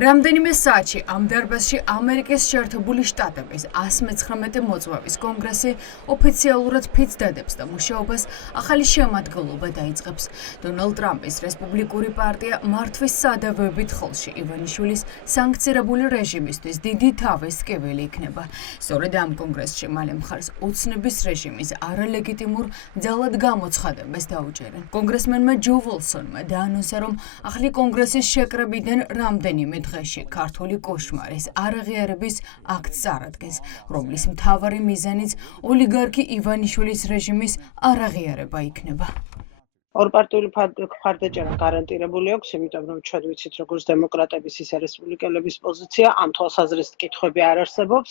რამდენიმე საათში ამ დარბაზში ამერიკის შეერთებული შტატების 119 მოწვევის კონგრესი ოფიციალურად ფიცს დადებს და მუშაობას ახალი შემადგენლობა დაიწყებს. დონალდ ტრამპის რესპუბლიკური პარტია მართვის სადავეებით ხელში ივანიშვილის სანქცირებული რეჟიმისთვის დიდი თავის ტკივილი იქნება. სწორედ ამ კონგრესში მალე მხარს ოცნების რეჟიმის არალეგიტიმურ ძალად გამოცხადებას დაუჭერენ. კონგრესმენმა ჯო ვილსონმა დაანონსა, რომ ახალი კონგრესის შეკრებიდან რამდენიმე დღეში ქართული კოშმარის არაღიარების აქტს წარადგენს, რომლის მთავარი მიზანიც ოლიგარქი ივანიშვილის რეჟიმის არაღიარება იქნება. ორპარტიული მხარდაჭერა გარანტირებული აქვს, იმიტომ რომ ჩვენ ვიცით, როგორც დემოკრატების, ისე რესპუბლიკელების პოზიცია ამ თვალსაზრისით კითხვები არ არსებობს,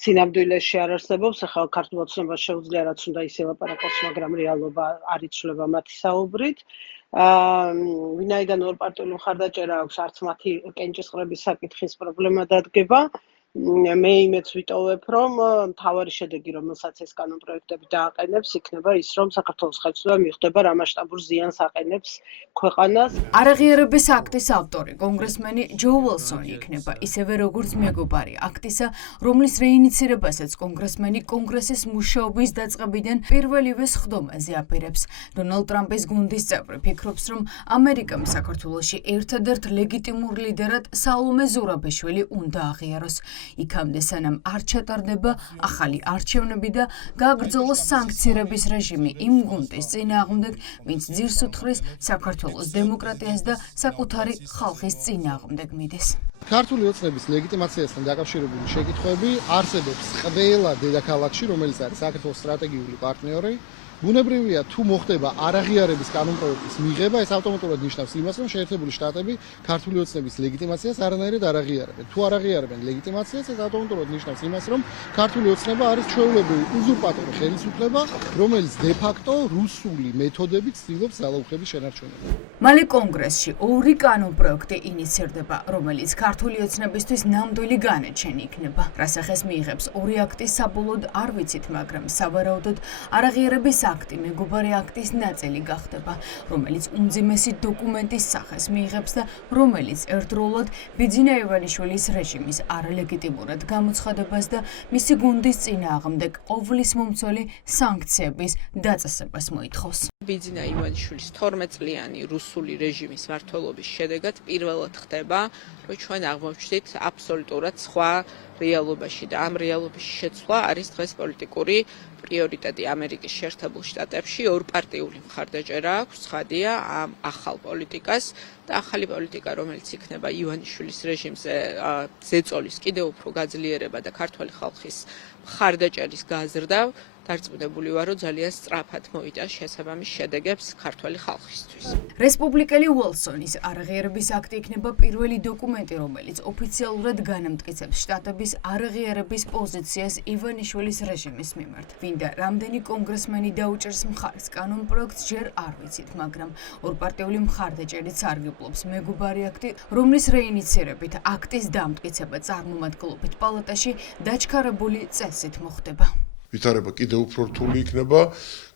სინამდვილეში არ არსებობს. ახლა ქართულ ოცნებას შეუძლია რაც უნდა ისე ლაპარაკოს, მაგრამ რეალობა არ იცვლება მათი საუბრით. ვინაიდან ორპარტიული მხარდაჭერა აქვს, არც მათი კენჭისყრების საკითხის პრობლემა დადგება. მე იმეც ვიტოვებ, რომ მთავარი შედეგი, რომელსაც ეს კანონპროექტები დააყენებს, იქნება ის, რომ საქართველოს ხელისუფლება მიხვდება რა მასშტაბურ ზიანს აყენებს ქვეყანას. არაღიარების აქტის ავტორი კონგრესმენი ჯო ვილსონი იქნება, ისევე როგორც მეგობარი აქტისა, რომლის რეინიცირებასაც კონგრესმენი კონგრესის მუშაობის დაწყებიდან პირველივე სხდომაზე აპირებს. დონალდ ტრამპის გუნდის წევრი ფიქრობს, რომ ამერიკამ საქართველოში ერთადერთ ლეგიტიმურ ლიდერად სალომე ზურაბიშვილი უნდა აღიაროს. იქამდე სანამ არ ჩატარდება ახალი არჩევნები და გააგრძელოს სანქცირების რეჟიმი იმ გუნდის წინააღმდეგ, ვინც ძირს უთხრის საქართველოს დემოკრატიას და საკუთარი ხალხის წინააღმდეგ მიდის. ქართული ოცნების ლეგიტიმაციასთან დაკავშირებული შეკითხვები არსებობს ყველა დედაქალაქში, რომელიც არის საქართველოს სტრატეგიული პარტნიორი. ბუნებრივია, თუ მოხდება არაღიარების კანონპროექტის მიღება, ეს ავტომატურად ნიშნავს იმას, რომ შეერთებული შტატები ქართული ოცნების ლეგიტიმაციას არანაირად არ აღიარებენ. თუ არ აღიარებენ ლეგიტიმაციას, ეს ავტომატურად ნიშნავს იმას, რომ ქართული ოცნება არის ჩვეულებრივი უზურპატორი ხელისუფლება, რომელიც დე-ფაქტო რუსული მეთოდებით ცდილობს ძალაუფლების შენარჩუნება. მალე კონგრესში ორი კანონპროექტი ინიცირდება, რომელიც ქართული ოცნებისთვის ნამდვილი განაჩენი იქნება. რასახეს მიიღებს ორი აქტი საბოლოოდ არ ვიცით, მაგრამ სავარაუდოდ არაღიარების აქტი მეგობარი აქტის ნაწილი გახდება, რომელიც უმძიმესი დოკუმენტის სახეს მიიღებს და რომელიც ერთდროულად ბიძინა ივანიშვილის რეჟიმის არალეგიტიმურად გამოცხადებას და მისი გუნდის წინააღმდეგ ყოვლის მომცველი სანქციების დაწესებას მოითხოვს. ბიძინა ივანიშვილის 12 წლიანი რუსული რეჟიმის მმართველობის შედეგად პირველად ხდება, რომ ჩვენ აღმოჩნდით აბსოლუტურად სხვა რეალობაში და ამ რეალობაში შეცვლა არის დღეს პოლიტიკური პრიორიტეტი ამერიკის შეერთებულ შტატებში. ორპარტიული მხარდაჭერა აქვს, ცხადია, ამ ახალ პოლიტიკას და ახალი პოლიტიკა, რომელიც იქნება ივანიშვილის რეჟიმზე ზეწოლის კიდევ უფრო გაძლიერება და ქართველი ხალხის მხარდაჭერის გაზრდა, დარწმუნებული ვარ, რომ ძალიან სწრაფად მოვიდა შესაბამის შედეგებს ქართველი ხალხისთვის. რესპუბლიკელი ვილსონის არაღიარების აქტი იქნება პირველი დოკუმენტი, რომელიც ოფიციალურად განამტკიცებს შტატების არაღიარების პოზიციას ივანიშვილის რეჟიმის მიმართ. ვინდა რამდენი კონგრესმენი დაუჭერს მხარს კანონპროექტს ჯერ არ ვიცით, მაგრამ ორპარტიული მხარდაჭერით სარგებლობს მეგობარი აქტი, რომლის რეინიცირებით აქტის დამტკიცება წარმომადგენლობით პალატაში დაჩქარებული წესით მოხდება. ვითარება კიდევ უფრო რთული იქნება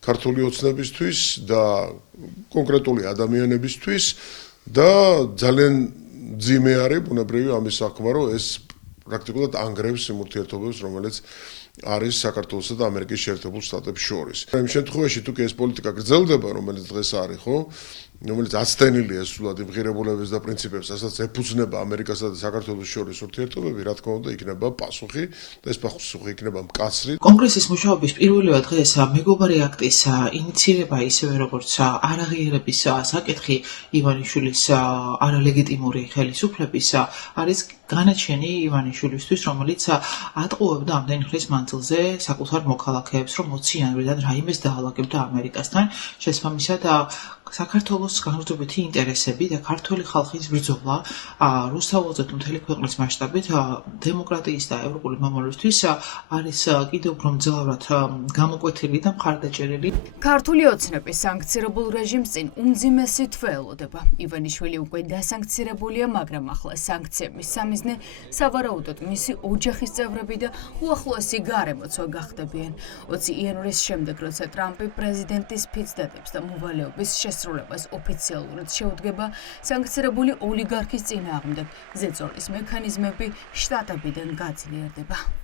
ქართული ოცნებისთვის და კონკრეტული ადამიანებისთვის და ძალიან ძიმე არის ბუნებრივი ამის საქმე, რომ ეს პრაქტიკულად ანგრევს იმ ურთიერთობებს, რომელიც არის საქართველოსა და ამერიკის შეერთებულ შტატებს შორის. იმ შემთხვევაში თუ კი ეს პოლიტიკა გრძელდება, რომელიც დღეს არის, ხო? რომელიც აცდენილია სულად იმ ღირებულებებს და პრინციპებს, რასაც ეფუძნება ამერიკასა და საქართველოს შორის ურთიერთობები, რა თქმა უნდა, იქნება პასუხი და ეს პასუხი იქნება მკაცრი. კონგრესის მუშაობის პირველივე დღეს მეგობარი აქტის ინიცირება, ისევე როგორც არაღიარების საკითხი ივანიშვილის არალეგიტიმური ხელისუფლების არის განაჩენი ივანიშვილისთვის, რომელიც ატყუებდა ამდენი ხნის მანძილზე საკუთარ მოქალაქეებს, რომ 20 იანვრიდან რაიმეს დაალაგებდა ამერიკასთან, შესაბამისად საქართველოს განმარტოებითი ინტერესები და ქართული ხალხის ბრძოლა რუსთაველზე თუ მთელი ქვეყნის მასშტაბით დემოკრატიის და ევროპული მომავლისთვის არის კიდევ უფრო მძლავრად გამოკვეთილი და მხარდაჭერილი. ქართული ოცნების სანქცირებულ რეჟიმს წინ უმძიმესი თვე ელოდება. ივანიშვილი უკვე დასანქცირებულია, მაგრამ ახლა სანქციების სამიზნე სავარაუდოდ მისი ოჯახის წევრები და უახლოესი გარემოცვა გახდებიან. 20 იანვრის შემდეგ, როცა ტრამპი პრეზიდენტის ფიცს დადებს და მოვალეობის შესრულებას ოფიციალურად შეუდგება სანქცირებული ოლიგარქის წინააღმდეგ ზეწოლის მექანიზმები შტატებიდან გაძლიერდება.